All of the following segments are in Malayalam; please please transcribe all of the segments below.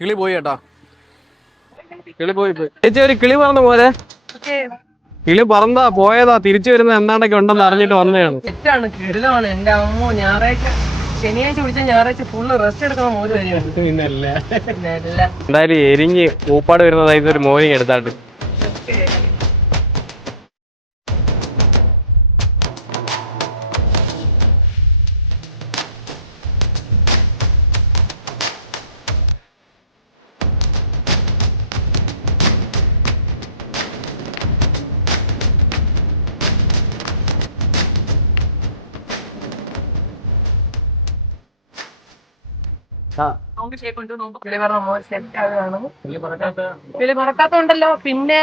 കിളി പോയി കേട്ടാ, കിളി പോയി ചേച്ചി. ഒരു കിളി പറന്ന പോലെ കിളി പറന്നാ പോയതാ, തിരിച്ചു വരുന്ന എന്താണ്ടൊക്കെ ഉണ്ടെന്ന് അറിഞ്ഞിട്ട് വന്നതാണ്. തെറ്റാണ്, കിടിലമാണ്. എന്റെ അമ്മ ഞായറാഴ്ച ശനിയാഴ്ച വിളിച്ച ഞായറാഴ്ച ഫുള്ള് റെസ്റ്റ് എടുക്കണം മോര് വരികയാണ്. എന്തായാലും എരിഞ്ഞ് പൂപ്പാട് വരുന്നതായിട്ട് ഒരു മോർണിംഗ് എടുത്താണ്ട്. കിളി പറക്കാത്തുണ്ടല്ലോ. പിന്നെ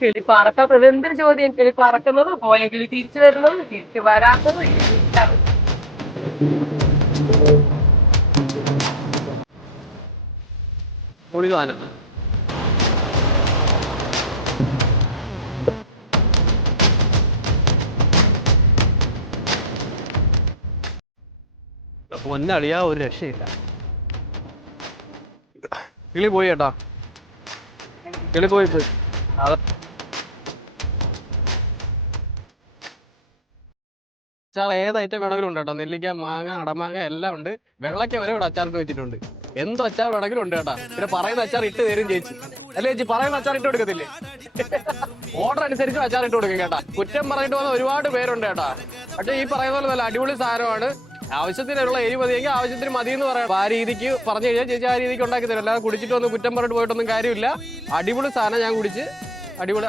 കിളി പറക്കാത്തത് എന്തൊരു ചോദ്യം. കിളി പറക്കുന്നത് പോയ കിളി തിരിച്ചു വരുന്നത്, തിരിച്ചു വരാത്തത്. പൊന്നളിയാ, ഒരു രക്ഷയില്ല. കിളി പോയി കേട്ടാ, കിളി പോയി. അച്ചാർ ഏത് ഐറ്റം വേണമെങ്കിലും ഉണ്ട് കേട്ടോ. നെല്ലിക്ക, മാങ്ങ, അടമാങ്ങ എല്ലാം ഉണ്ട്. വെള്ളയ്ക്ക വരെ ഇവിടെ അച്ചാറിട്ട് വെച്ചിട്ടുണ്ട്. എന്തോ അച്ചാർ വേണമെങ്കിലും ഉണ്ട് കേട്ടാ. പിന്നെ പറയുന്ന അച്ചാർ ഇട്ട് തരും ചേച്ചി. അല്ലേ ചേച്ചി, പറയുന്ന അച്ചാർ ഇട്ട് കൊടുക്കത്തില്ലേ? ഓർഡർ അനുസരിച്ച് അച്ചാർ ഇട്ട് കൊടുക്കും കേട്ടാ. കുറ്റം പറഞ്ഞിട്ട് വന്ന ഒരുപാട് പേരുണ്ട് കേട്ടാ. പക്ഷേ ഈ പറയുന്ന പോലെ നല്ല അടിപൊളി സാധനമാണ്. ആവശ്യത്തിനുള്ള എരി മതിയെങ്കിൽ ആവശ്യത്തിന് മതി എന്ന് പറയാം. ആ രീതിക്ക് പറഞ്ഞു കഴിഞ്ഞാൽ ചേച്ചി ആ രീതിക്ക് ഉണ്ടാക്കി തരും. അല്ലാതെ കുടിച്ചിട്ട് വന്ന് കുറ്റം പറഞ്ഞിട്ട് പോയിട്ടൊന്നും കാര്യമില്ല. അടിപൊളി സാധനം ഞാൻ കുടിച്ച് അടിപൊളി.